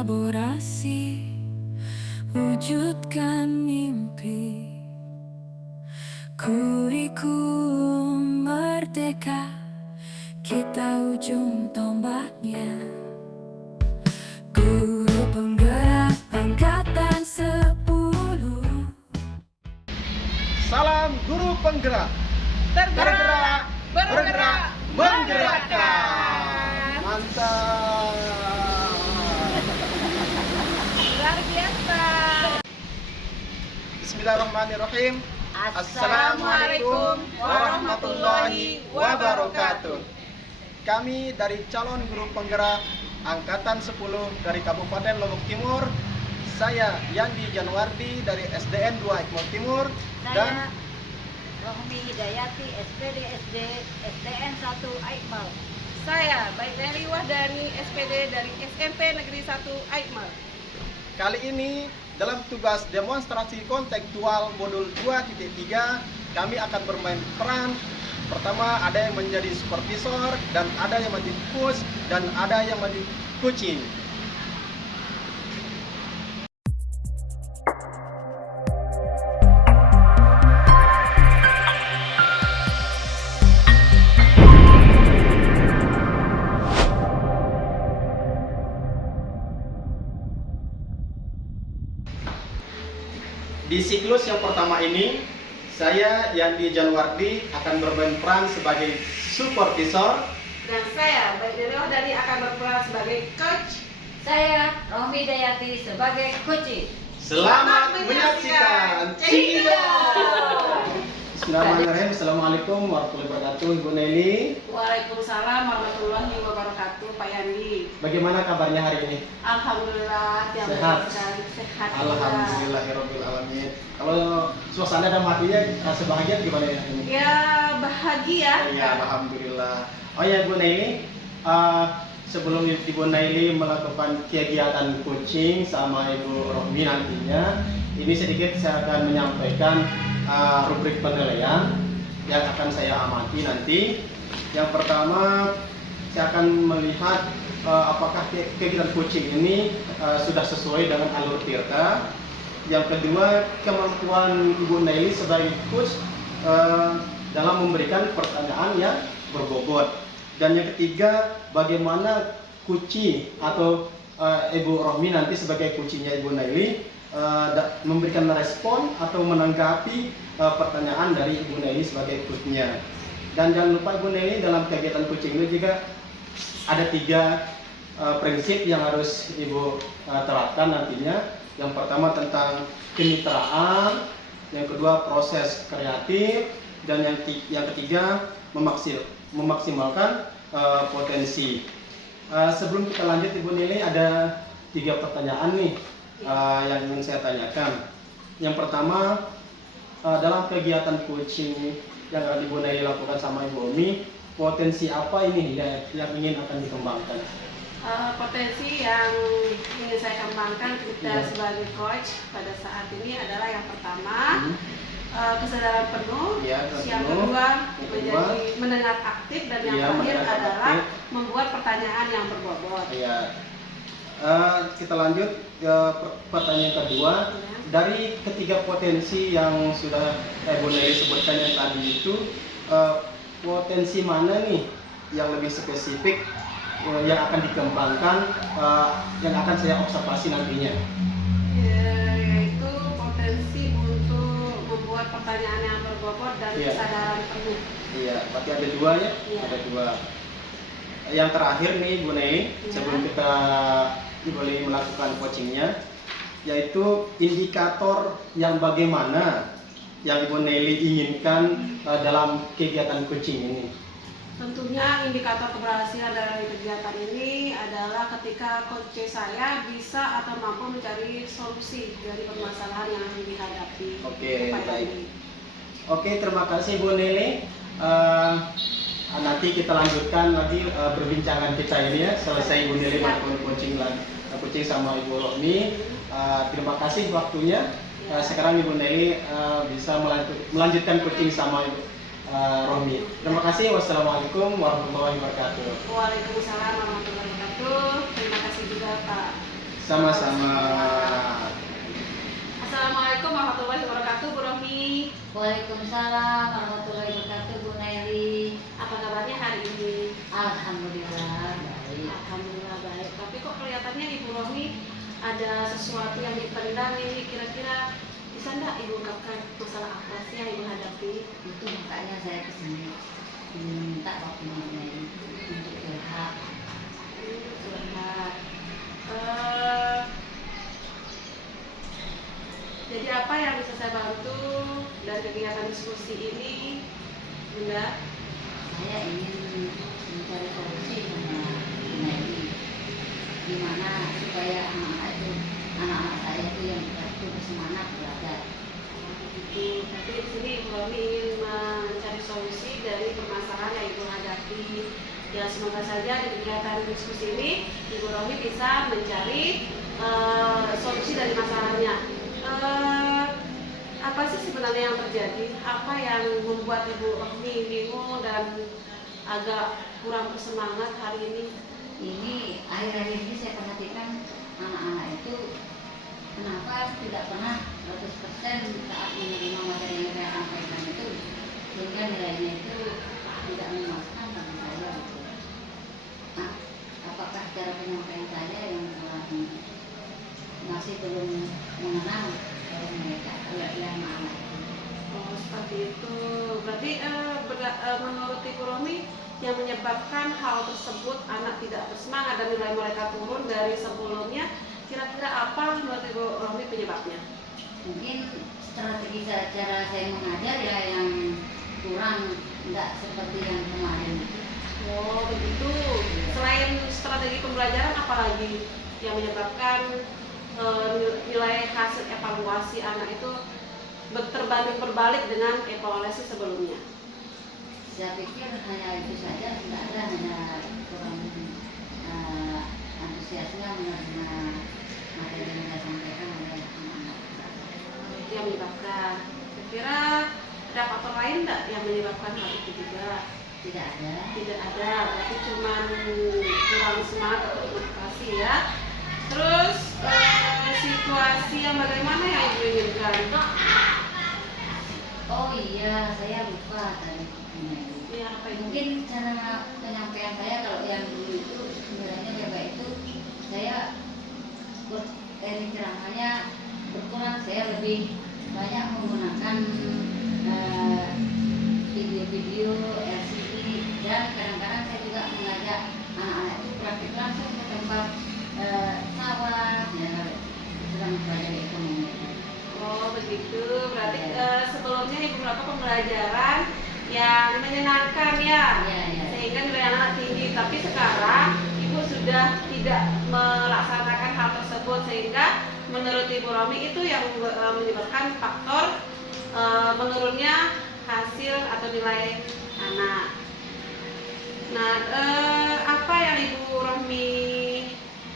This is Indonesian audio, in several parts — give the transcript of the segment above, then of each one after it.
berkolaborasi, wujudkan mimpi. Kurikulum merdeka, kita ujung tombaknya. Guru penggerak angkatan 10. Salam guru penggerak. Tergerak, bergerak, menggerakkan. Mantap. luar biasa. Bismillahirrahmanirrahim. Assalamualaikum warahmatullahi wabarakatuh. Kami dari calon guru penggerak angkatan 10 dari Kabupaten Lombok Timur. Saya Yandi Januardi dari SDN 2 Hikmah Timur dan Rohmi Hidayati, SPD SD SDN 1 Aikmal. Saya Baik Mary Wahdani, SPD dari SMP Negeri 1 Aikmal. kali ini dalam tugas demonstrasi kontekstual modul 2.3 kami akan bermain peran. Pertama ada yang menjadi supervisor dan ada yang menjadi coach dan ada yang menjadi coaching. Di siklus yang pertama ini, saya Yandi Januardi akan bermain peran sebagai supervisor. Dan saya Baik Mary Wahdani akan berperan sebagai coach. Saya Rohmi Hidayati sebagai coaching. Selamat menyaksikan. Ciao. Bismillahirrahmanirrahim. Assalamualaikum warahmatullahi wabarakatuh, Ibu Nelly. Waalaikumsalam warahmatullahi wabarakatuh, Pak Yandi. Bagaimana kabarnya hari ini? Alhamdulillah, tiap Sehat. sekali sehat. Alhamdulillahirabbil alamin. Kalau suasana dan hatinya sebahagia gimana ya ini? Ya bahagia. Ya, alhamdulillah. Oh ya, Bu Nelly, sebelum Ibu Nelly melakukan kegiatan coaching sama Ibu Rohmi nantinya, ini sedikit saya akan menyampaikan rubrik penilaian yang akan saya amati nanti. Yang pertama, saya akan melihat apakah kegiatan coaching ini sudah sesuai dengan alur tirta. Yang kedua, kemampuan Ibu Nelly sebagai coach dalam memberikan pertanyaan yang berbobot. Dan yang ketiga, bagaimana coaching atau Ibu Rohmi nanti sebagai coachingnya Ibu Nelly memberikan respon atau menanggapi pertanyaan dari Ibu Nelly sebagai coachnya. Dan jangan lupa Ibu Nelly dalam kegiatan coaching ini juga ada 3 prinsip yang harus Ibu terapkan nantinya. Yang pertama tentang kemitraan, yang kedua proses kreatif, dan yang ketiga memaksimalkan potensi. Sebelum kita lanjut Ibu Nelly, ada 3 pertanyaan nih yang ingin saya tanyakan. Yang pertama, dalam kegiatan coaching yang akan Ibu Nelly lakukan sama Ibu Rohmi, potensi apa ini yang ingin akan dikembangkan? Potensi yang ingin saya kembangkan kita Iya. sebagai coach pada saat ini adalah yang pertama kesadaran penuh, Iya, kesadaran yang penuh. kedua Yang menjadi mendengar aktif, dan yang Iya, terakhir mendengar adalah aktif. membuat pertanyaan yang berbobot. Ya, kita lanjut ke pertanyaan kedua. Dari ketiga potensi yang sudah Ibu Nelly sebutkan yang tadi itu, potensi mana nih yang lebih spesifik yang akan dikembangkan, yang akan saya observasi nantinya? Yaitu potensi untuk membuat pertanyaan yang berbobot dan Iya. kesadaran penuh. Iya, berarti ada 2 ya? Iya. Ada 2. Yang terakhir nih Bu Nelly, Iya. sebelum kita boleh melakukan coachingnya, yaitu indikator yang bagaimana yang Ibu Nelly inginkan dalam kegiatan coaching ini. Tentunya indikator keberhasilan dari kegiatan ini adalah ketika coach saya bisa atau mampu mencari solusi dari permasalahan yang dihadapi. Oke, Pak baik. Yandi. Oke, terima kasih Bu Nelly. Nanti kita lanjutkan lagi perbincangan kita ini ya. Selesai Ibu Nelly melakukan coaching sama Ibu Rohmi. Terima kasih waktunya. Sekarang Ibu Nelly bisa melanjutkan coaching sama Ibu Rohmi. Terima kasih. Wassalamualaikum warahmatullahi wabarakatuh. Waalaikumsalam warahmatullahi wabarakatuh. Terima kasih juga Pak. Sama-sama. Assalamualaikum warahmatullahi wabarakatuh, Bu Rohmi. Waalaikumsalam warahmatullahi wabarakatuh, Bu Naili. Apa kabarnya hari ini? Alhamdulillah baik. Alhamdulillah baik. Tapi kok kelihatannya Ibu Rohmi ada sesuatu yang dipendam ini, kira-kira bisa nggak Ibu ungkapkan masalah apa sih yang Ibu hadapi? Itu makanya saya kesini minta waktu Bu Naili untuk curhat. Curhat. Jadi apa yang bisa saya bantu dari kegiatan diskusi ini, Bunda? Saya ingin mencari solusi sama Bu Naili, gimana supaya anak-anak saya itu yang itu bersemangat belajar. Itu tapi di sini Ibu Romi ingin mencari solusi dari permasalahan yang Ibu hadapi. Ya semoga saja di kegiatan diskusi ini Ibu Romi bisa mencari solusi dari masalahnya. Apa sih sebenarnya yang terjadi? Apa yang membuat Ibu Romi bingung dan agak kurang bersemangat hari ini? Ini akhir-akhir ini saya perhatikan anak-anak itu kenapa tidak pernah 100% saat menerima materi yang saya sampaikan itu, sehingga nilainya itu tidak memuaskan bagi saya gitu. Nah, apakah cara penyampaian saya yang masih belum mengenal mereka yang anak itu? Oh seperti itu. Berarti menurut Ibu Romi yang menyebabkan hal tersebut anak tidak bersemangat dan nilai mereka turun dari sebelumnya, kira-kira apa menurut Ibu Romi penyebabnya? Mungkin strategi cara saya mengajar ya yang kurang, tidak seperti yang kemarin. Oh begitu. Selain strategi pembelajaran, apa lagi yang menyebabkan nilai hasil evaluasi anak itu terbanding berbalik dengan evaluasi sebelumnya? Saya pikir hanya itu saja, tidak ada, hanya kurang antusiasme menerima materi yang saya sampaikan oleh anak-anak. Itu yang menyebabkan. Kira-kira ada faktor lain enggak yang menyebabkan hal itu juga? Tidak ada. Tidak ada, berarti cuma kurang semangat atau motivasi ya. Terus situasi yang bagaimana yang Ibu inginkan? Oh iya, saya lupa tadi. Ya, apa itu? Mungkin cara penyampaian saya kalau yang dulu itu sebenarnya coba itu saya ceramahnya berkurang, saya lebih banyak menggunakan video-video LCD, dan kadang-kadang saya juga mengajak anak-anak itu praktik langsung ke tempat sawah ya, sedang belajar ekonomi. Oh begitu, berarti sebelumnya Ibu melakukan pembelajaran yang menyenangkan ya, sehingga nilai anak tinggi. Tapi sekarang Ibu sudah tidak melaksanakan hal tersebut, sehingga menurut Ibu Romi itu yang menyebabkan faktor menurunnya hasil atau nilai anak. Nah, apa yang Ibu Romi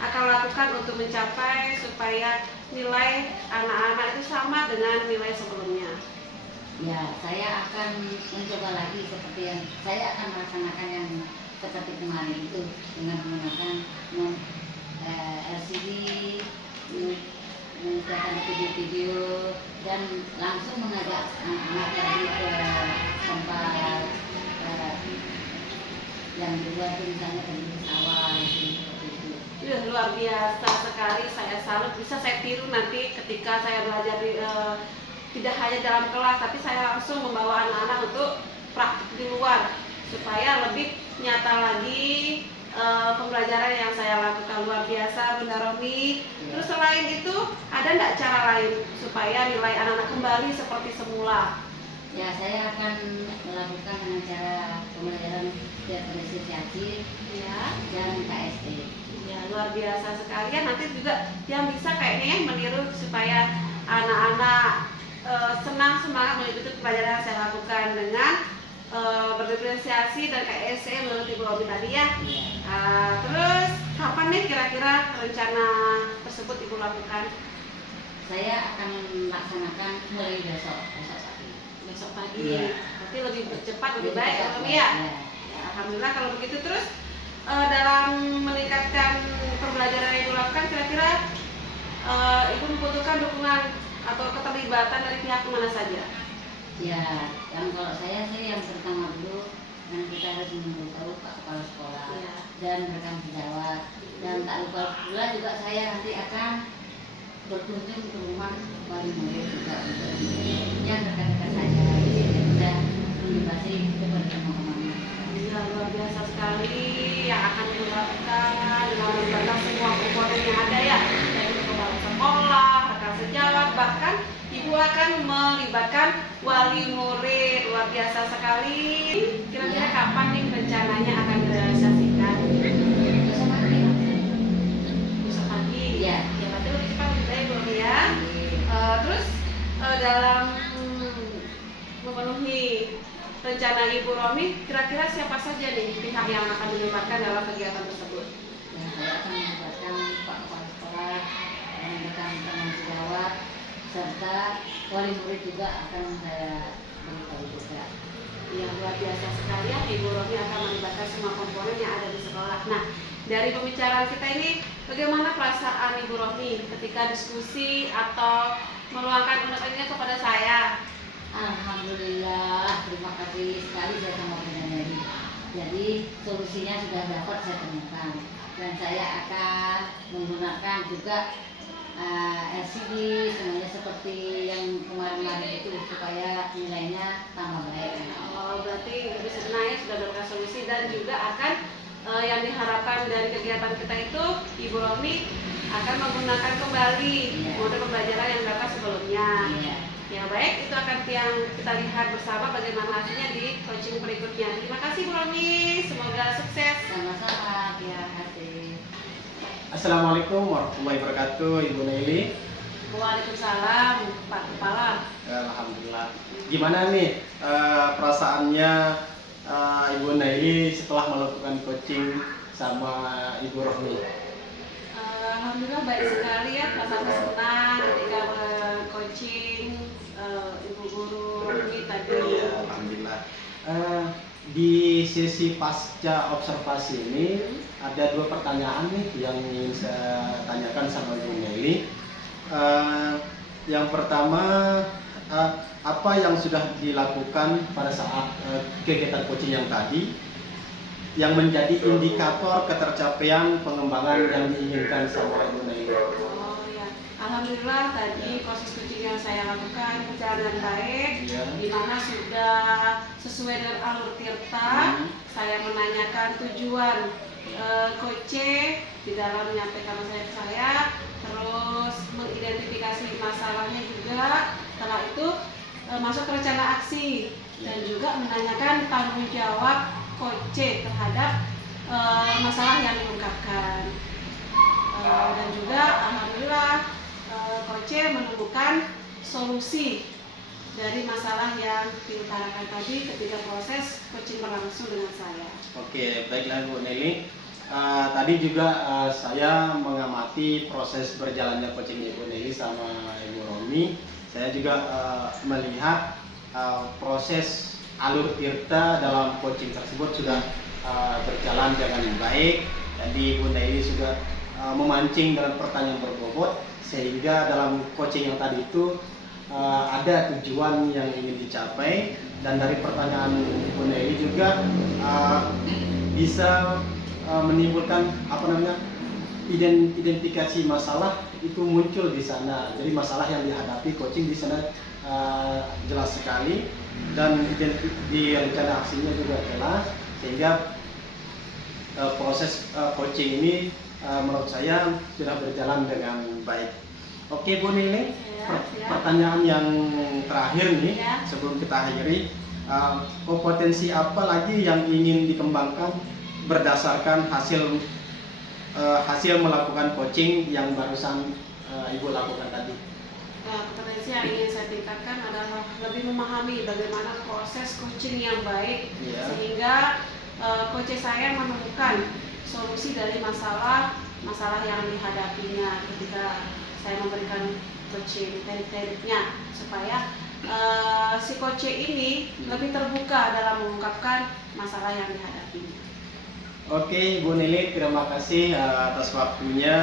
akan lakukan untuk mencapai supaya nilai anak-anak itu sama dengan nilai sebelumnya? Ya, saya akan mencoba lagi seperti yang saya akan melaksanakan yang seperti kemarin itu, dengan menggunakan LCD, menggunakan video-video, dan langsung mengajak anak-anak lagi ke tempat yang di luar itu, misalnya ke sawah itu, seperti itu. Luar biasa sekali, saya salut. Bisa saya tiru nanti ketika saya belajar tidak hanya dalam kelas, tapi saya langsung membawa anak-anak untuk praktik di luar supaya lebih nyata lagi pembelajaran yang saya lakukan. Luar biasa Bunda Romi. Terus selain itu ada enggak cara lain supaya nilai anak-anak kembali seperti semula? Ya, saya akan melakukan dengan cara pembelajaran berinisiasi Ya, dan KST. ya luar biasa sekali ya. Nanti juga yang bisa kayaknya ya meniru supaya anak-anak senang semangat mengikuti pelajaran yang saya lakukan dengan berdiferensiasi dan KSC menurut Ibu Romi tadi ya. Terus kapan nih kira-kira rencana tersebut Ibu lakukan? Saya akan melaksanakan mulai besok pagi. Besok pagi. Iya. Berarti lebih cepat, lebih baik ya Romi ya. Iya. Ya, alhamdulillah kalau begitu. Terus dalam meningkatkan pembelajaran yang Ibu lakukan, kira-kira Ibu membutuhkan dukungan atau keterlibatan dari pihak mana saja? Ya, yang kalau saya sih yang pertama dulu yang kita harus memberitahu Pak Kepala Sekolah Iya. dan rekan sejawat, dan tak lupa pula juga saya nanti akan berkunjung ke rumah wali murid juga untuk yang rekan-rekan saya di sini sudah mengedukasi kepada teman-teman. Ya, luar biasa sekali yang akan dilakukan dengan melibatkan semua komponen yang ada ya, dari kepala sekolah, rekan sejawat, bahkan ibu akan melibatkan wali murid. Luar biasa sekali. Kira-kira kapan nih rencananya akan direalisasikan? Besok pagi. Besok pagi. Iya. Ya, berarti lebih cepat lebih baik belum ya? Terus dalam memenuhi rencana Ibu Romi, kira-kira siapa saja nih pihak yang akan dilibatkan dalam kegiatan tersebut? Ya, saya akan melibatkan Pak Kepala Sekolah dan rekan teman sejawat serta wali murid juga akan saya beritahu juga. Ya, luar biasa sekali ya, Ibu Romi akan melibatkan semua komponen yang ada di sekolah. Nah, dari pembicaraan kita ini, bagaimana perasaan Ibu Romi ketika diskusi atau meluangkan pendapatnya kepada saya? Alhamdulillah, terima kasih sekali saya sama Bunda Neri. Jadi solusinya sudah dapat saya temukan dan saya akan menggunakan juga LCD semuanya seperti yang kemarin-kemarin itu supaya nilainya tambah baik. Oh, berarti lebih senang ya sudah mendapatkan solusi dan juga akan yang diharapkan dari kegiatan kita itu Ibu Romi akan menggunakan kembali mode pembelajaran yang dapat sebelumnya. Iya. Ya baik, itu akan yang kita lihat bersama bagaimana hasilnya di coaching berikutnya. Terima kasih Bu Romi, semoga sukses. Sama-sama, terima kasih. Assalamualaikum warahmatullahi wabarakatuh, Ibu Naili. Waalaikumsalam Pak Kepala. Alhamdulillah. Gimana nih perasaannya Ibu Naili setelah melakukan coaching sama Ibu Rohmi? Alhamdulillah baik sekali ya, rasanya senang ketika coaching Ibu Guru Romi tadi. Alhamdulillah. Di sesi pasca observasi ini ada dua pertanyaan nih yang ingin saya tanyakan sama Ibu Naili. Yang pertama, apa yang sudah dilakukan pada saat kegiatan coaching yang tadi yang menjadi indikator ketercapaian pengembangan yang diinginkan sama Ibu Naili? Oh ya, alhamdulillah tadi proses coaching yang saya lakukan berjalan dengan baik, di mana sudah sesuai dengan alur Tirta. Saya menanyakan tujuan coaching di dalam menyampaikan masalah saya, terus mengidentifikasi masalahnya juga. Setelah itu masuk ke rencana aksi dan juga menanyakan tanggung jawab coach terhadap masalah yang diungkapkan. Dan juga alhamdulillah coach menemukan solusi dari masalah yang diutarakan tadi ketika proses coaching berlangsung dengan saya. Oke, baiklah Bu Nelly. Tadi juga saya mengamati proses berjalannya coaching Ibu Nelly sama Ibu Romi. Saya juga melihat proses alur Tirta dalam coaching tersebut sudah berjalan dengan baik. Jadi Ibu Nelly sudah memancing dengan pertanyaan berbobot sehingga dalam coaching yang tadi itu ada tujuan yang ingin dicapai, dan dari pertanyaan Ibu Nelly juga bisa menimbulkan identifikasi masalah itu muncul di sana. Jadi masalah yang dihadapi coaching di sana jelas sekali, dan di rencana aksinya juga jelas, sehingga proses coaching ini menurut saya sudah berjalan dengan baik. Oke Bu Nili, pertanyaan yang terakhir nih sebelum kita akhiri, kompetensi apa lagi yang ingin dikembangkan berdasarkan hasil melakukan coaching yang barusan Ibu lakukan tadi? Kompetensi yang ingin saya tingkatkan adalah lebih memahami bagaimana proses coaching yang baik, sehingga coach saya menemukan solusi dari masalah yang dihadapinya ketika saya memberikan coaching tekniknya, supaya si coach ini lebih terbuka dalam mengungkapkan masalah yang dihadapinya. Oke Bu Nili, terima kasih atas waktunya.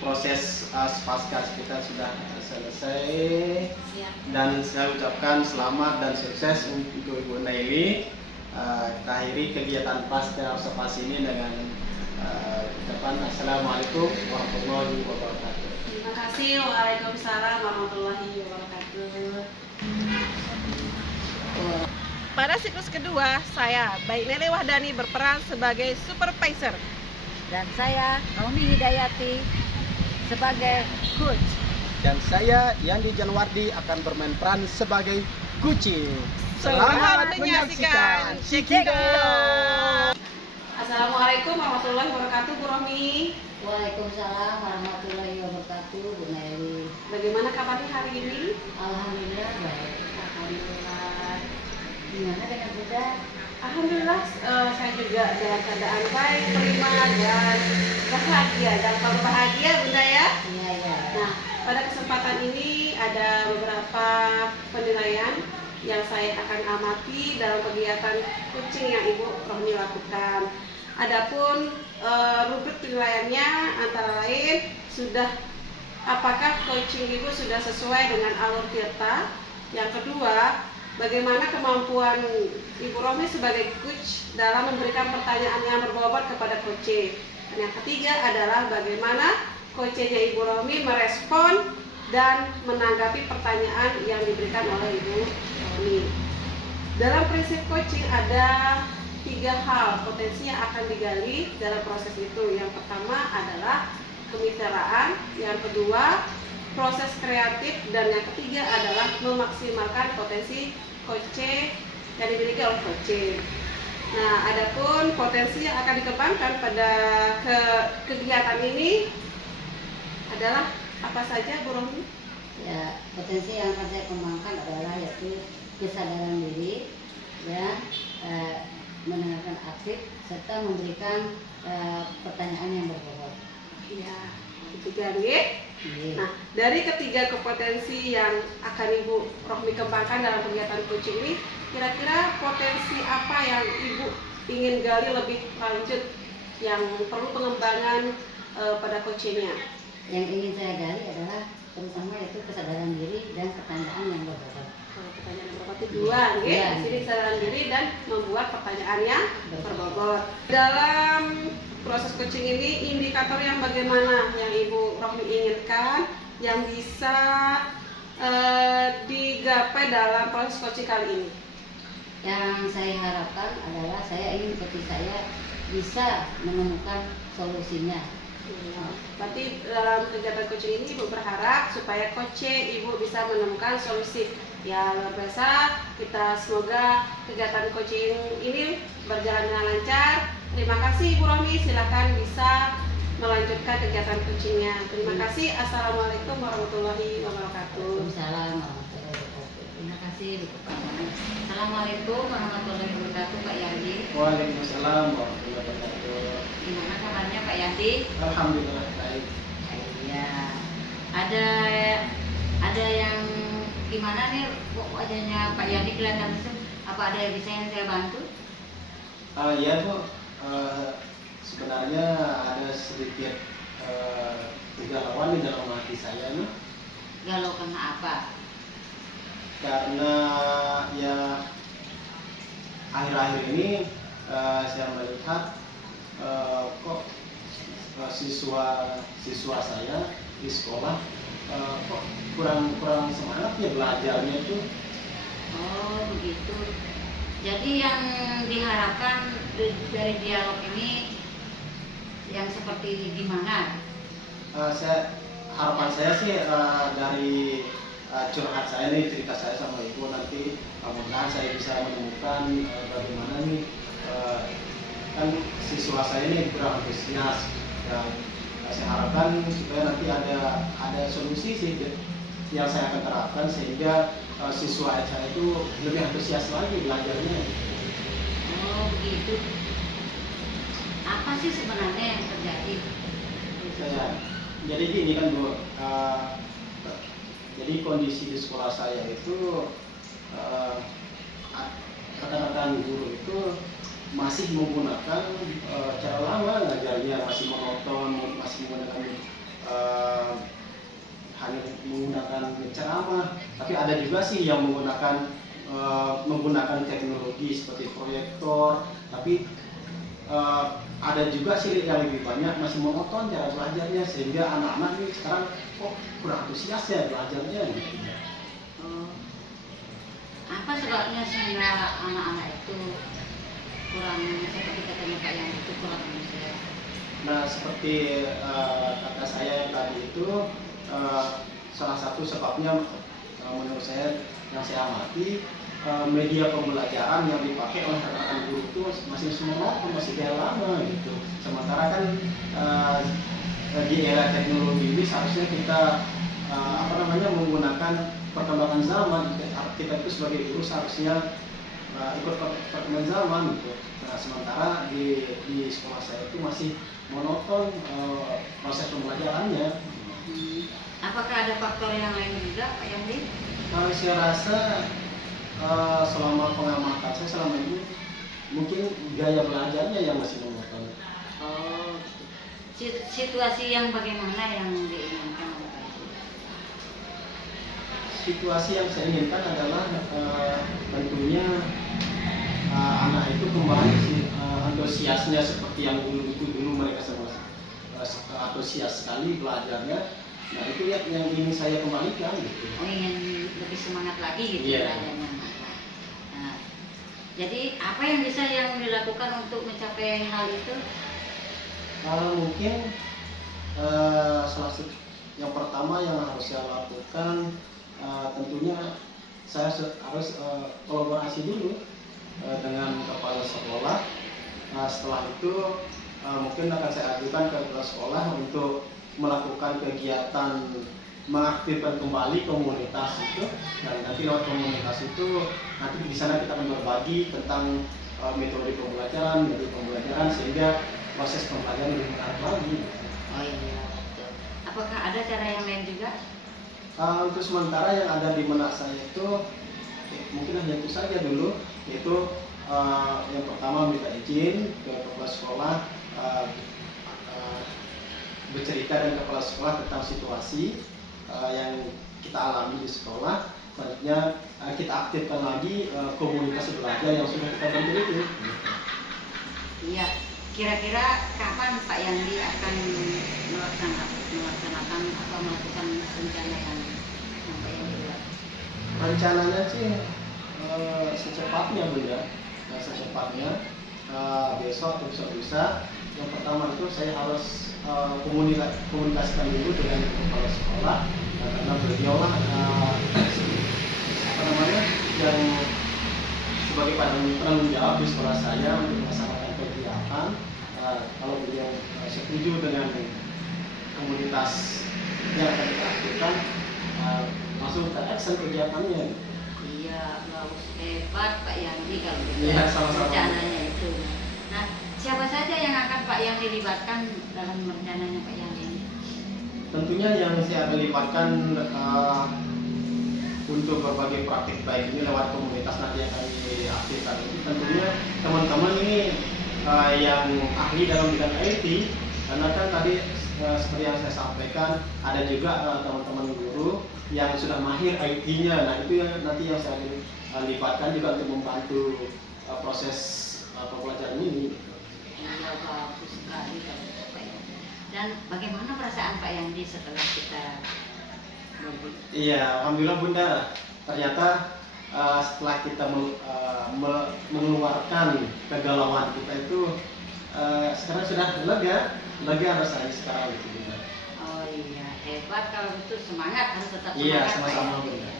proses pasca kita sudah selesai. Siap. Dan saya ucapkan selamat dan sukses untuk Ibu Naili. Kita akhiri kegiatan pasca observasi ini dengan ucapan Assalamualaikum warahmatullahi wabarakatuh. Terima kasih. Waalaikumsalam warahmatullahi wabarakatuh. Pada siklus kedua, saya Baik Nele Wahdani berperan sebagai supervisor. Dan saya Romi Hidayati sebagai coach. Dan saya Yandi Janwardi akan bermain peran sebagai kucing. Selamat menyaksikan Cekidot. Assalamualaikum warahmatullahi wabarakatuh, Bu Romi. Waalaikumsalam warahmatullahi wabarakatuh, Bu Naili. Bagaimana kabarnya hari ini? Alhamdulillah baik. Alhamdulillah. Gimana dengan Bunda? Alhamdulillah, saya juga dalam keadaan baik, prima dan bahagia. Dan kalau bahagia, Bunda ya. Iya, iya. Nah, pada kesempatan ini ada beberapa penilaian yang saya akan amati dalam kegiatan coaching yang Ibu Rohmi lakukan. Adapun rubrik penilaiannya antara lain apakah coaching Ibu sudah sesuai dengan alur tirta. Yang kedua, bagaimana kemampuan Ibu Rohmi sebagai coach dalam memberikan pertanyaan yang berbobot kepada coach. Dan yang ketiga adalah bagaimana coachnya Ibu Rohmi merespon dan menanggapi pertanyaan yang diberikan oleh Ibu Rohmi. Dalam prinsip coaching ada 3 hal potensi yang akan digali dalam proses itu. Yang pertama adalah kemitraan, yang kedua proses kreatif, dan yang ketiga adalah memaksimalkan potensi coach yang dimiliki oleh coach. Nah, adapun potensi yang akan dikembangkan pada kegiatan ini adalah apa saja, Bu Rohmi? Ya, potensi yang akan saya kembangkan adalah yaitu kesadaran diri, ya, mendengarkan aktif serta memberikan pertanyaan yang berbobot. Ya, itu jadi. Nah, dari ketiga kompetensi yang akan Ibu Rohmi kembangkan dalam kegiatan coaching ini, kira-kira potensi apa yang Ibu ingin gali lebih lanjut yang perlu pengembangan pada coachingnya? Yang ingin saya gali adalah terutama yaitu kesadaran diri dan pertanyaan yang berbobot. Pertanyaan yang berbobot itu 2, gitu. Iya. Di sini kesadaran diri dan membuat pertanyaan yang berbobot. Dalam proses coaching ini, indikator yang bagaimana yang Ibu Rohmi inginkan yang bisa digapai dalam proses coaching kali ini? Yang saya harapkan adalah saya ingin seperti saya bisa menemukan solusinya. Berarti dalam kegiatan coaching ini Ibu berharap supaya coach Ibu bisa menemukan solusi. Ya, luar biasa. Kita semoga kegiatan coaching ini berjalan dengan lancar. Terima kasih Ibu Rohmi, silakan bisa melanjutkan kegiatan coachingnya. Terima kasih. Assalamualaikum warahmatullahi wabarakatuh. Waalaikumsalam warahmatullahi wabarakatuh. Terima kasih Bu Kepala. Assalamualaikum warahmatullahi wabarakatuh, Pak Yandi. Waalaikumsalam warahmatullahi wabarakatuh. Gimana kabarnya Pak Yandi? Alhamdulillah baik. Iya. Ada yang gimana nih kok wajahnya Pak Yandi kelihatan mesum? Apa ada yang bisa yang saya bantu? Ya Bu, sebenarnya ada sedikit kegalauan di dalam hati saya nih. Galau karena apa? Karena ya akhir-akhir ini saya melihat kok siswa saya di sekolah kok kurang semangat ya belajarnya itu. Oh begitu. Jadi yang diharapkan dari dialog ini yang seperti gimana? Harapan saya sih dari curhat saya nih, cerita saya sama Ibu, nanti mudah-mudahan saya bisa menemukan bagaimana nih kan siswa saya ini kurang antusias, dan saya harapkan supaya nanti ada solusi sih yang saya akan terapkan sehingga siswa saya itu lebih antusias lagi belajarnya. Oh begitu. Apa sih sebenarnya yang terjadi? Jadi gini kan Bu, jadi kondisi di sekolah saya itu rekan-rekan guru itu masih menggunakan cara lama ngajarnya, masih monoton, masih menggunakan eh, hanya menggunakan ceramah, tapi ada juga sih yang menggunakan teknologi seperti proyektor, tapi ada juga sih yang lebih banyak masih monoton cara belajarnya, sehingga anak-anak ini sekarang kok kurang antusias ya belajarnya gitu. Oh, apa sebabnya sehingga anak-anak itu kurang, seperti katanya Pak yang itu kurang antusias? Nah, seperti kata saya yang tadi itu, salah satu sebabnya menurut saya yang saya amati, media pembelajaran yang dipakai oleh rekan guru itu masih monoton, masih kayak lama gitu. Sementara kan di era teknologi ini seharusnya kita menggunakan perkembangan zaman. Kita itu sebagai guru seharusnya ikut perkembangan zaman gitu. Nah, sementara di sekolah saya itu masih monoton proses pembelajarannya. Apakah ada faktor yang lain juga Pak Yandi? Saya rasa selama pengamatan saya selama ini mungkin gaya belajarnya yang masih monoton. Oh, situasi yang bagaimana yang diinginkan oleh Pak Yandi? Situasi yang saya inginkan adalah tentunya anak itu kembali sih antusiasnya seperti yang dulu mereka semua antusias sekali belajarnya. Nah, itu yang ingin saya kembalikan gitu. Oh, ingin lebih semangat lagi gitu Iya. belajarnya. Nah, jadi apa yang bisa yang dilakukan untuk mencapai hal itu? Mungkin salah satu yang pertama yang harus saya lakukan, tentunya saya harus kolaborasi dulu dengan kepala sekolah. Setelah itu mungkin akan saya ajukan ke kepala sekolah untuk melakukan kegiatan mengaktifkan kembali komunitas itu, dan nanti lewat komunitas itu nanti di sana kita akan berbagi tentang metode pembelajaran sehingga proses pembelajaran lebih menarik lagi. Oh iya, betul. Apakah ada cara yang lain juga? Untuk sementara yang ada di benak saya itu mungkin hanya itu saja dulu, yaitu yang pertama minta izin ke kepala sekolah, bercerita dengan kepala sekolah tentang situasi yang kita alami di sekolah. Selanjutnya kita aktifkan lagi komunitas belajar yang sudah kita bentuk itu. Iya, kira-kira kapan Pak Yandi akan melaksanakan atau melakukan rencana yang Pak Yandi buat? Rencananya sih secepatnya Bunda, secepatnya besok atau besok lusa. Yang pertama itu saya harus komunikasikan dulu dengan kepala sekolah, karena beliau lah yang sebagai penanggung jawab di sekolah saya untuk melaksanakan kegiatan. Kalau beliau setuju dengan komunitas yang akan kita aktifkan, langsung kita action kegiatannya. Iya, bagus, hebat Pak Yandi kalau gitu. Iya, sama-sama. Rencananya itu. Nah, siapa saja yang akan Pak Yandi libatkan dalam rencananya Pak Yandi ini? Tentunya yang saya akan libatkan untuk berbagai praktik baik ini lewat komunitas nanti yang akan diaktifkan itu tentunya teman-teman ini yang ahli dalam bidang IT, karena kan tadi seperti yang saya sampaikan ada juga teman-teman guru yang sudah mahir IT-nya. Nah, itu yang nanti yang saya libatkan juga untuk membantu proses pembelajaran ini. Iya, bagus sekali Pak Yandi. Dan bagaimana perasaan Pak Yandi setelah kita Iya, alhamdulillah Bunda. Ternyata setelah kita mengeluarkan kegalauan kita itu sekarang sudah lega rasanya sekarang gitu Bunda. Oh iya, hebat kalau betul, semangat, harus tetap semangat. Iya, Pak sama-sama Yandi. Bunda.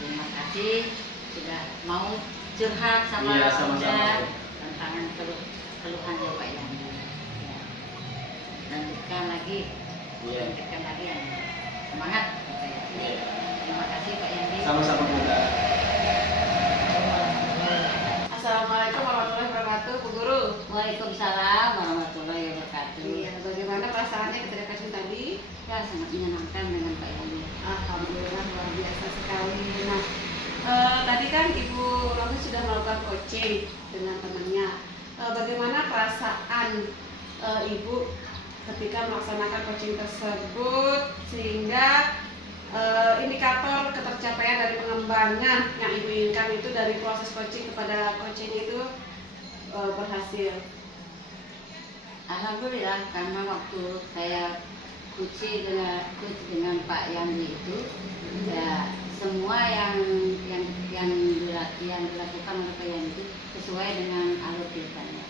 Terima kasih sudah mau curhat sama Iya, sama-sama. Bunda tentang keluhannya Pak Yandi. Ya. Lanjutkan lagi, Iya. lanjutkan lagi ya. Semangat Pak Yandi. Terima kasih Pak Yandi. Sama-sama Bunda. Assalamualaikum warahmatullahi wabarakatuh, Bu Guru. Waalaikumsalam warahmatullahi wabarakatuh. Iya, bagaimana perasaannya ketika kasih tadi? Ya, sangat menyenangkan dengan Pak Yandi. Alhamdulillah, luar biasa sekali. Nah, tadi kan Ibu Romi sudah melakukan coaching dengan temannya. Bagaimana perasaan Ibu ketika melaksanakan coaching tersebut, sehingga indikator ketercapaian dari pengembangan yang Ibu inginkan itu dari proses coaching kepada coaching itu berhasil. Alhamdulillah, karena waktu saya coach dengan Pak Yandi itu, ya semua yang dilakukan oleh Pak Yandi itu sesuai dengan alur ceritanya,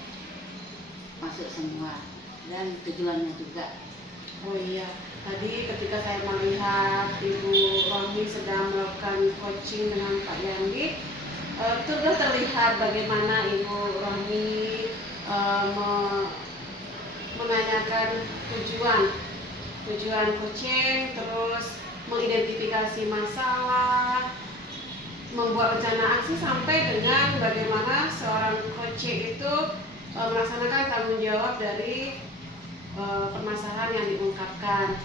masuk semua dan tujuannya juga. Oh iya, tadi ketika saya melihat Ibu Rohmi sedang melakukan coaching dengan Pak Yandi, itu sudah terlihat bagaimana Ibu Rohmi menanyakan tujuan coaching, terus mengidentifikasi masalah, membuat rencana aksi sampai dengan bagaimana seorang coaching itu melaksanakan tanggung jawab dari permasalahan yang diungkapkan.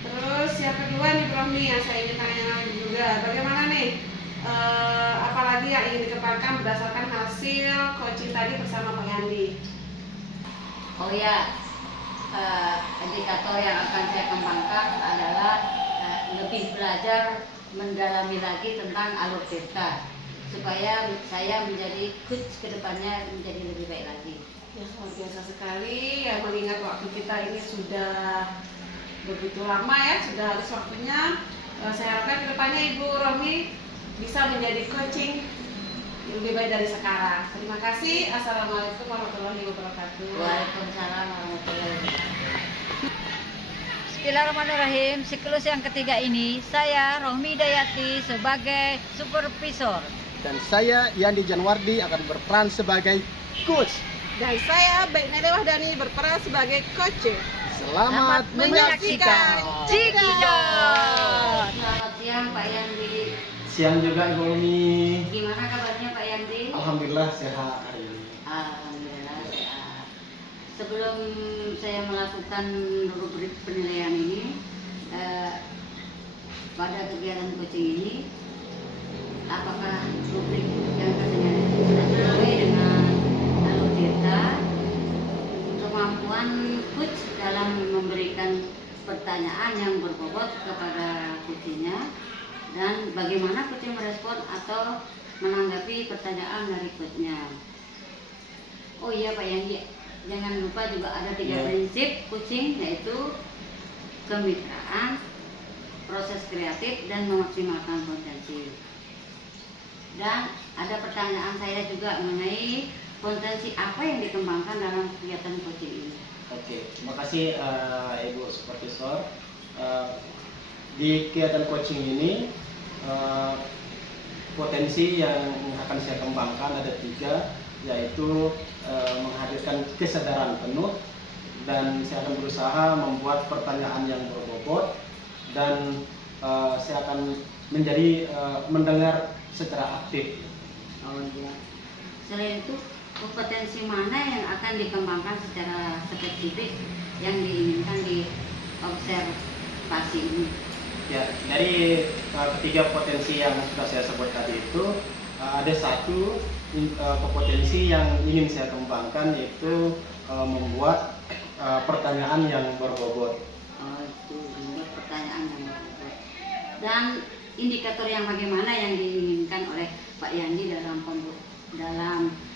Terus yang kedua nih Bro Rohmi, yang saya ingin tanya juga, bagaimana nih apalagi yang ingin dikembangkan berdasarkan hasil coaching tadi bersama Pak Yandi? Oh ya, indikator yang akan saya kembangkan adalah lebih belajar mendalami lagi tentang alur cerita, supaya saya menjadi coach kedepannya menjadi lebih baik lagi. Ya, luar biasa sekali ya, mengingat waktu kita ini sudah begitu lama ya, sudah habis waktunya. Saya harapkan kedepannya Ibu Rohmi bisa menjadi coaching lebih baik dari sekarang. Terima kasih. Assalamualaikum warahmatullahi wabarakatuh. Waalaikumsalam warahmatullahi wabarakatuh. Bismillahirrahmanirrahim. Siklus yang ketiga ini saya Rohmi Dayati sebagai supervisor. Dan saya Yandi Janwardi akan berperan sebagai coach. Dan saya Baik Nele Wahdani berperan sebagai coach. Selamat menyaksikan. Cikidot. Selamat siang Pak Yandi. Siang juga Ibu Rohmi. Gimana kabarnya Pak Yandi? Alhamdulillah sehat hari ini. Alhamdulillah sehat. Sebelum saya melakukan rubrik penilaian ini, pada kegiatan coaching ini, apakah rubrik yang tersedia sudah sesuai dengan alur cerita, kemampuan coach dalam memberikan pertanyaan yang berbobot kepada coachnya, dan bagaimana coach merespon atau menanggapi pertanyaan dari coachnya. Oh iya Pak Yandi, jangan lupa juga ada 3 prinsip coaching, yaitu kemitraan, proses kreatif, dan memaksimalkan potensi. Dan ada pertanyaan saya juga mengenai potensi apa yang dikembangkan dalam kegiatan coaching ini. Oke, terima kasih Ibu Supervisor. Di kegiatan coaching ini potensi yang akan saya kembangkan ada 3, yaitu menghadirkan kesadaran penuh, dan saya akan berusaha membuat pertanyaan yang berbobot, dan saya akan menjadi mendengar secara aktif. Oh iya. Selain itu, kompetensi mana yang akan dikembangkan secara spesifik yang diinginkan di observasi ini? Ya, dari ketiga potensi yang sudah saya sebut tadi itu, ada satu kompetensi yang ingin saya kembangkan, yaitu membuat pertanyaan yang berbobot. Oh, itu membuat pertanyaan yang berbobot. Dan indikator yang bagaimana yang diinginkan oleh Pak Yandi dalam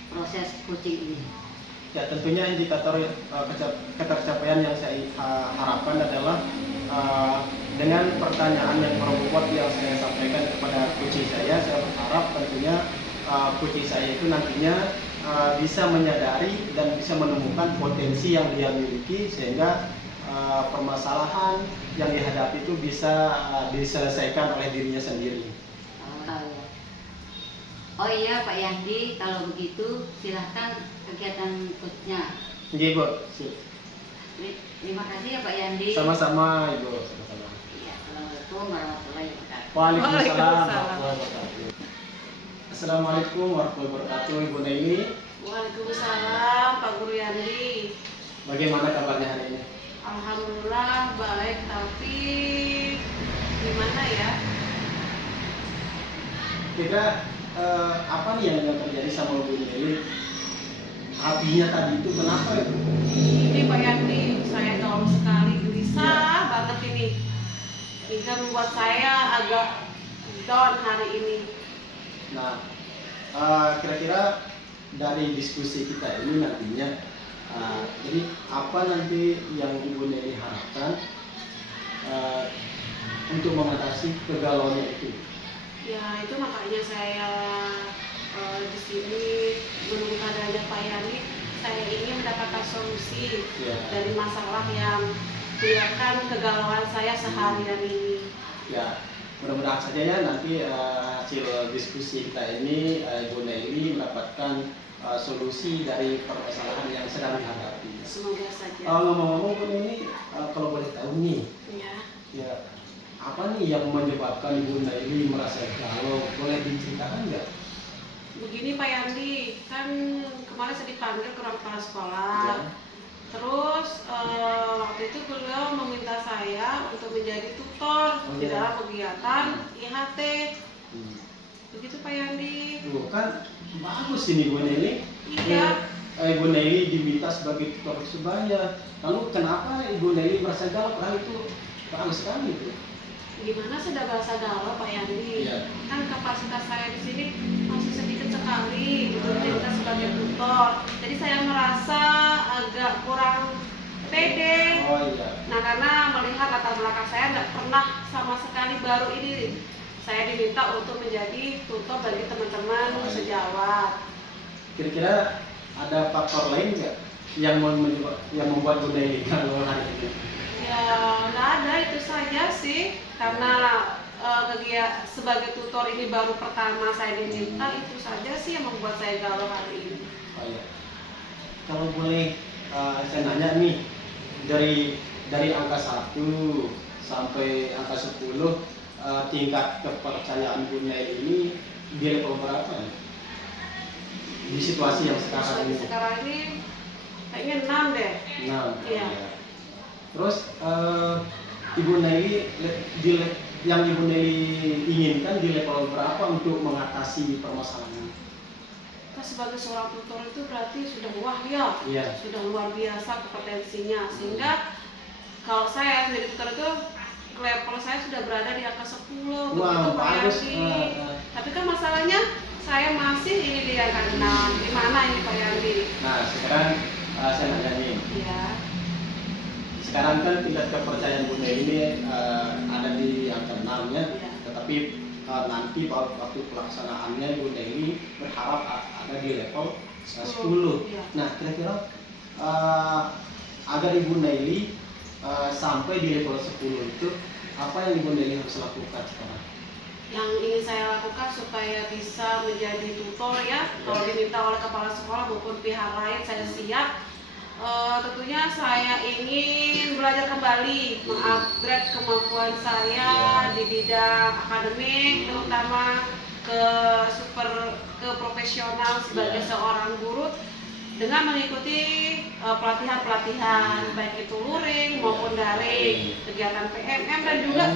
proses coaching ini? Ya, tentunya indikator ketercapaian yang saya harapkan adalah dengan pertanyaan yang berbobot yang saya sampaikan kepada coach saya berharap tentunya coach saya itu nantinya bisa menyadari dan bisa menemukan potensi yang dia miliki, sehingga permasalahan yang dihadapi itu bisa diselesaikan oleh dirinya sendiri. Oh iya Pak Yandi, kalau begitu silahkan kegiatan coachnya. Iya Ibu. Terima kasih ya Pak Yandi. Sama-sama Ibu. Sama-sama. Iya, Assalamualaikum warahmatullahi wabarakatuh. Waalaikumsalam warahmatullahi wabarakatuh. Assalamualaikum warahmatullahi wabarakatuh Ibu Naili. Waalaikumsalam Pak Guru Yandi. Bagaimana kabarnya hari ini? Alhamdulillah baik, tapi gimana ya? Kira apa nih yang terjadi sama Bu Naili? Hatinya tadi itu kenapa itu? Ini Pak Yandi, Hingga membuat saya agak down hari ini. Nah, kira-kira dari diskusi kita ini nantinya, jadi apa nanti yang Ibu Nelly harapkan untuk mengatasi kegalauannya itu? Ya itu makanya saya di sini menemukan adanya Pak Yani. Saya ingin mendapatkan solusi dari masalah yang menyebabkan kegalauan saya sehari-hari ini. Ya, mudah-mudahan saja ya nanti hasil diskusi kita ini Ibu Nelly mendapatkan solusi dari permasalahan yang sedang dihadapi. Semoga saja. Ngomong-ngomong Bu Nelly, kalau boleh tahu nih, Ya. apa nih yang menyebabkan Ibu Nelly merasa galau? Boleh diceritakan nggak? Begini Pak Yandi, kan kemarin saya dipanggil ke ruang kepala sekolah. Ya. Terus waktu itu beliau meminta saya untuk menjadi tutor di dalam kegiatan IHT. Begitu Pak Yandi. Tuh kan bagus ini Bu Nelly. Iya. Ibu Nelly diminta sebagai tutor Persebaya. Lalu kenapa Ibu Nelly merasa galau? Padahal itu bagus sekali tuh. Gimana sudah bahasa galau Pak Yandi? Iya. Kan kapasitas saya di sini masih sedikit sekali untuk kita sebagai tutor. Jadi saya merasa agak kurang pede. Oh iya. Nah karena melihat latar belakang saya nggak pernah sama sekali, baru ini saya diminta untuk menjadi tutor bagi teman-teman sejawat. Kira-kira ada faktor lain nggak yang membuat Bu Nelly galau hari ini? Ya nggak ada, itu saja sih. Karena sebagai tutor ini baru pertama saya diminta, itu saja sih yang membuat saya galau hari ini. Oh iya. Kalau boleh saya nanya nih, dari angka 1 sampai angka 10, tingkat kepercayaan Bu Nelly ini di level berapa nih? Di situasi yang sekarang ini? Sekarang ini kayaknya 6 deh. 6. Iya. Terus Ibu Nelly yang Ibu Nelly inginkan di level berapa untuk mengatasi permasalahan ini? Kita sebagai seorang tutor itu berarti sudah wah ya, Iya. sudah luar biasa kompetensinya, sehingga kalau saya menjadi tutor itu level saya sudah berada di angka 10. Begitu Pak bagus. Yandi. Tapi kan masalahnya saya masih ini di angka 6. Di mana ini Pak Yandi? Nah sekarang saya nanya nih, Iya. sekarang kan tingkat kepercayaan Bu Nelly ini ada di angka 6 ya, Iya. tetapi nanti waktu pelaksanaannya Bu Nelly berharap ada di level 10. Iya. Nah kira-kira agar Ibu Nelly sampai di level 10 itu apa yang Ibu Nelly harus lakukan sekarang? Yang ingin saya lakukan supaya bisa menjadi tutor ya, kalau diminta oleh kepala sekolah maupun pihak lain saya siap. Tentunya saya ingin belajar kembali, mengupgrade kemampuan saya di bidang akademik, terutama ke profesional sebagai seorang guru dengan mengikuti pelatihan-pelatihan baik itu luring maupun daring, kegiatan PMM, dan juga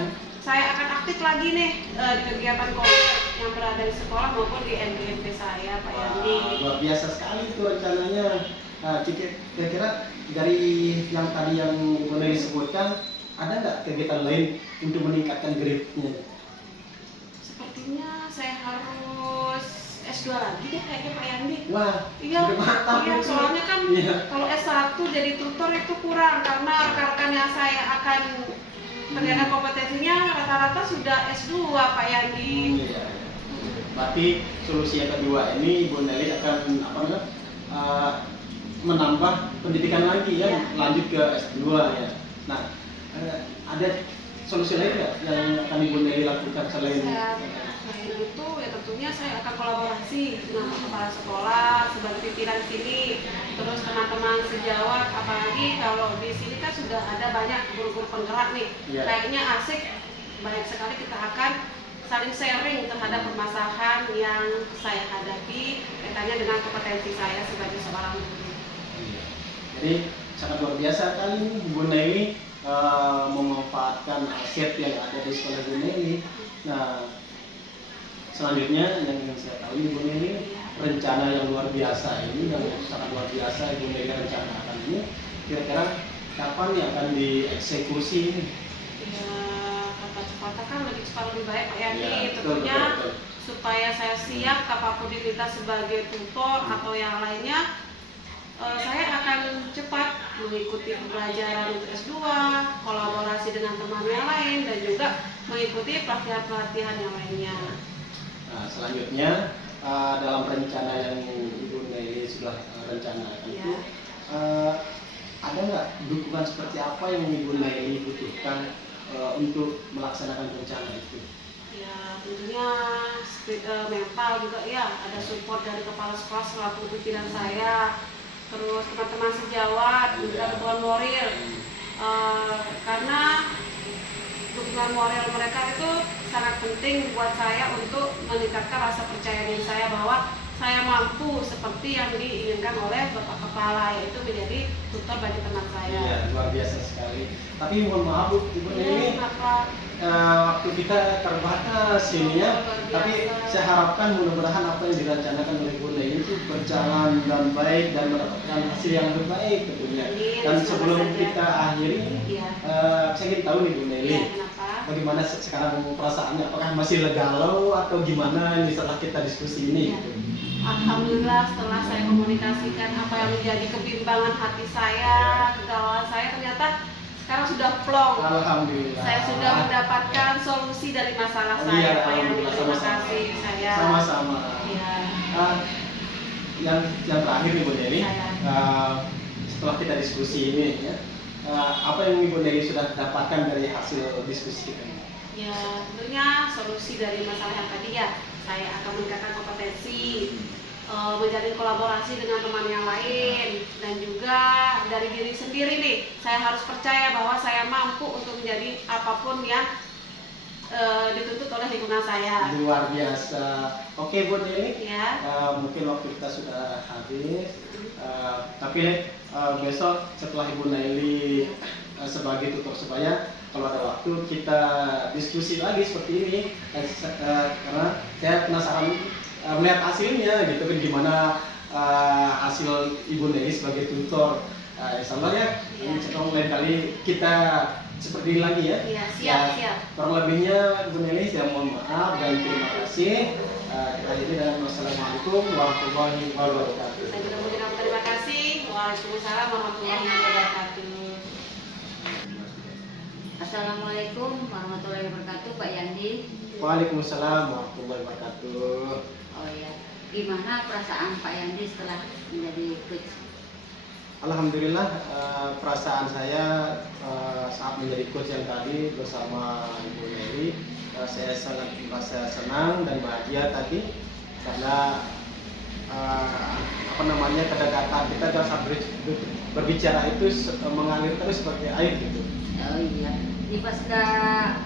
saya akan aktif lagi nih di kegiatan kongres yang berada di sekolah maupun di NPMP saya Pak Yandi. Luar biasa sekali itu rencananya. Kira-kira dari yang tadi yang Ibu Nelly sebutkan, ada nggak kegiatan lain untuk meningkatkan grade-nya? Sepertinya saya harus S2 lagi deh kayaknya Pak Yandi. Wah, Iya, sudah mantap iya, itu. soalnya kan Iya. kalau S1 jadi tutor itu kurang, karena rekan-rekan yang saya akan ternyata kompetensinya rata-rata sudah S2 Pak Yandi. Iya. Berarti solusi yang kedua ini Ibu Nelly akan menambah pendidikan lagi ya, Iya. lanjut ke S2 ya. Nah, ada solusi lain nggak yang akan Ibu Nelly lakukan selain Selain itu ya tentunya saya akan kolaborasi dengan kepala sekolah sebagai pimpinan sini, terus teman-teman sejawat, apalagi kalau di sini kan sudah ada banyak guru-guru penggerak nih. Iya. Kayaknya asik, banyak sekali kita akan saling sharing terhadap permasalahan yang saya hadapi kaitannya dengan kompetensi saya sebagai seorang guru. Jadi sangat luar biasa kali ini Bu Nelly memanfaatkan aset yang ada di sekolah Bu Nelly. Nah, selanjutnya yang ingin saya tahu Bu Nelly, rencana yang luar biasa ini, yang sangat luar biasa Bu Nelly rencanakan ini, kira-kira kapan yang akan dieksekusi ini? Ya kata Jakarta kan lebih cepat lebih baik Pak Yani. Iya, betul, Tentunya betul. supaya saya siap apapun diminta sebagai tutor atau yang lainnya, saya akan cepat mengikuti pembelajaran untuk S2, kolaborasi dengan teman yang lain, dan juga mengikuti pelatihan-pelatihan yang lainnya. Nah, selanjutnya dalam rencana yang Ibu Nelly sudah rencanakan Ya. itu, ada nggak dukungan seperti apa yang Ibu Nelly butuhkan untuk melaksanakan rencana itu? Ya, tentunya mental juga ya, ada support dari kepala sekolah selaku pimpinan saya, terus teman-teman sejawat, juga dukungan moral. Karena dukungan moral mereka itu sangat penting buat saya untuk meningkatkan rasa percaya diri saya bahwa saya mampu seperti yang diinginkan oleh Bapak Kepala, yaitu menjadi tutor bagi teman saya. Iya, luar biasa sekali. Tapi mohon maaf Bu, Ibu Nelly, Kenapa? waktu kita terbatas ini ya. Tapi saya harapkan mudah-mudahan apa yang direncanakan oleh Bu Nelly itu berjalan dan baik dan mendapatkan hasil yang terbaik tentunya. Dan sebelum kita akhiri, Iya. saya ingin tahu nih Bu Nelly, Iya, kenapa? bagaimana sekarang perasaannya? Apakah masih galau atau gimana setelah kita diskusi ini? Iya. Alhamdulillah setelah saya komunikasikan apa yang menjadi kebimbangan hati saya, kegalauan saya, ternyata sekarang sudah plong. Alhamdulillah. Saya sudah mendapatkan solusi dari masalah Iya, saya, Pak Yani. alhamdulillah, Terima sama-sama. kasih saya. Sama-sama. Iya. Yang terakhir nih Bu Nelly, setelah kita diskusi ini ya, apa yang Ibu Nelly sudah dapatkan dari hasil diskusi kita ini? Ya, tentunya solusi dari masalah yang tadi ya, saya akan meningkatkan kompetensi, menjalin kolaborasi dengan teman yang lain, dan juga dari diri sendiri nih, saya harus percaya bahwa saya mampu untuk menjadi apapun yang dituntut oleh lingkungan saya. Luar biasa. Oke Bu Nelly, Ya. mungkin waktu kita sudah habis, tapi besok setelah Ibu Nelly sebagai tutor sebaya, kalau ada waktu kita diskusi lagi seperti ini, karena saya penasaran melihat hasilnya gitu kan, gimana hasil Ibu Nelly sebagai tutor. Insya Allah ya, lain kali kita seperti ini lagi ya. Iya, siap, siap. Kurang lebihnya Bu Nelly saya mohon maaf dan terima kasih. Kita akhiri dan wassalamualaikum warahmatullahi wabarakatuh. Saya juga mengucapkan terima kasih. Waalaikumsalam warahmatullahi wabarakatuh. Assalamualaikum warahmatullahi wabarakatuh, Pak Yandi. Waalaikumsalam warahmatullahi wabarakatuh. Oh ya, gimana perasaan Pak Yandi setelah menjadi coach? Alhamdulillah, perasaan saya saat menjadi coach yang tadi bersama Ibu Nelly, saya sangat merasa senang dan bahagia tadi karena kedekatan kita dalam saat berbicara itu mengalir terus seperti air gitu. Oh iya, di pasca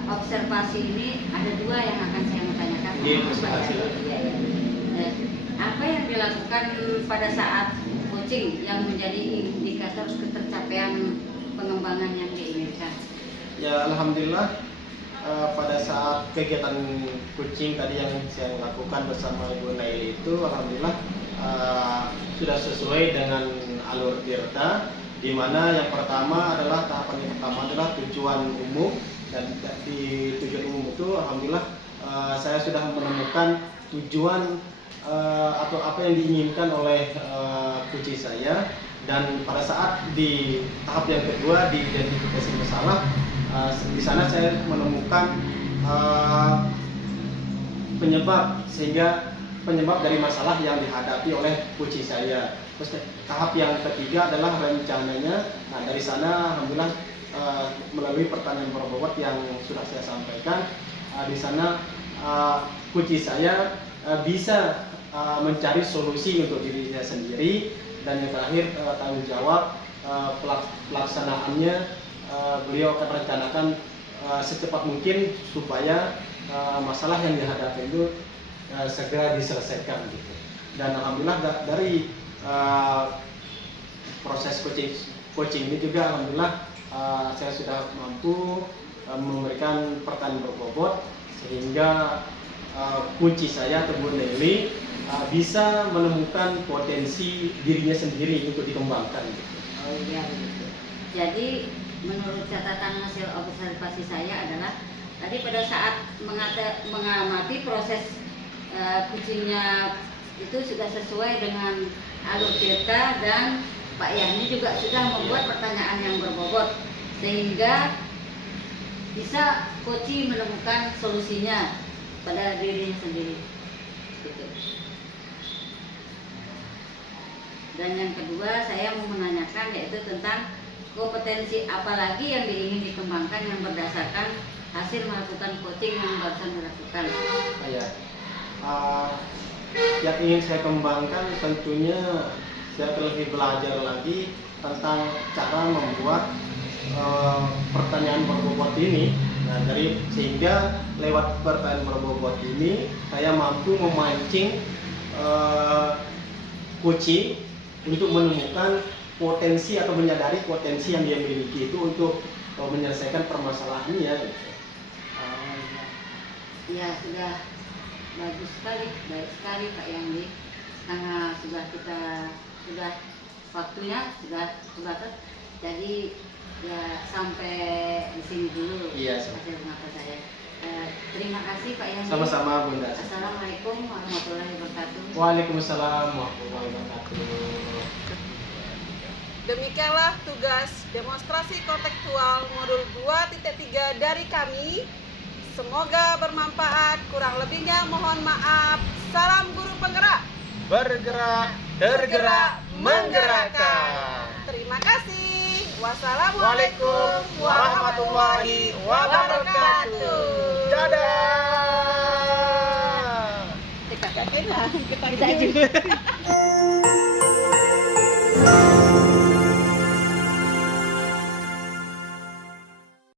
observasi ini ada dua yang akan saya mau tanyakan. Iya, Pak observasi. Yandi. Iya, iya. Apa yang dilakukan pada saat coaching yang menjadi indikator ketercapaian pengembangan yang diinginkan? Ya alhamdulillah, pada saat kegiatan coaching tadi yang saya lakukan bersama Ibu Nelly itu alhamdulillah sudah sesuai dengan alur Tirta, di mana yang pertama adalah tahapan yang pertama adalah tujuan umum, dan di tujuan umum itu alhamdulillah saya sudah menemukan tujuan atau apa yang diinginkan oleh coach saya, dan pada saat di tahap yang kedua di identifikasi masalah, di sana saya menemukan penyebab dari masalah yang dihadapi oleh coach saya. Terus tahap yang ketiga adalah rencananya. Nah dari sana alhamdulillah melalui pertanyaan berbobot yang sudah saya sampaikan, di sana coach saya bisa mencari solusi untuk diri saya sendiri, dan yang terakhir tanggung jawab pelaksanaannya beliau akan rencanakan secepat mungkin supaya masalah yang dihadapi itu segera diselesaikan gitu. Dan alhamdulillah dari proses coaching ini juga alhamdulillah saya sudah mampu memberikan pertanyaan berbobot sehingga kunci saya atau Bu Nelly bisa menemukan potensi dirinya sendiri untuk dikembangkan gitu. Oh iya begitu. Jadi menurut catatan hasil observasi saya adalah Tadi pada saat mengamati proses kucingnya itu sudah sesuai dengan alur cerita, dan Pak Yani juga sudah membuat pertanyaan yang berbobot sehingga bisa Koci menemukan solusinya pada dirinya sendiri. Gitu. Dan yang kedua saya mau menanyakan yaitu tentang kompetensi apa lagi yang ingin dikembangkan yang berdasarkan hasil melakukan coaching yang barusan dilakukan. Yang ingin saya kembangkan tentunya saya lebih belajar lagi tentang cara membuat pertanyaan berbobot ini. Nah, sehingga lewat pertanyaan berbobot ini saya mampu memancing coaching untuk menemukan potensi atau menyadari potensi yang dia miliki itu untuk menyelesaikan permasalahannya. Gitu. Ya sudah bagus sekali, baik sekali Pak Yani. Karena sudah waktunya sudah terbatas, jadi ya sampai di sini dulu. Iya, hasil mata saya. Terima kasih Pak Yani. Sama-sama Bunda. Assalamualaikum warahmatullahi wabarakatuh. Waalaikumsalam warahmatullahi wabarakatuh. Demikianlah tugas demonstrasi kontekstual modul 2.3 dari kami. Semoga bermanfaat, kurang lebihnya mohon maaf. Salam guru penggerak. Bergerak, tergerak, menggerakkan. Terima kasih. Wassalamualaikum warahmatullahi wabarakatuh. Dadah. Kita Kita aja.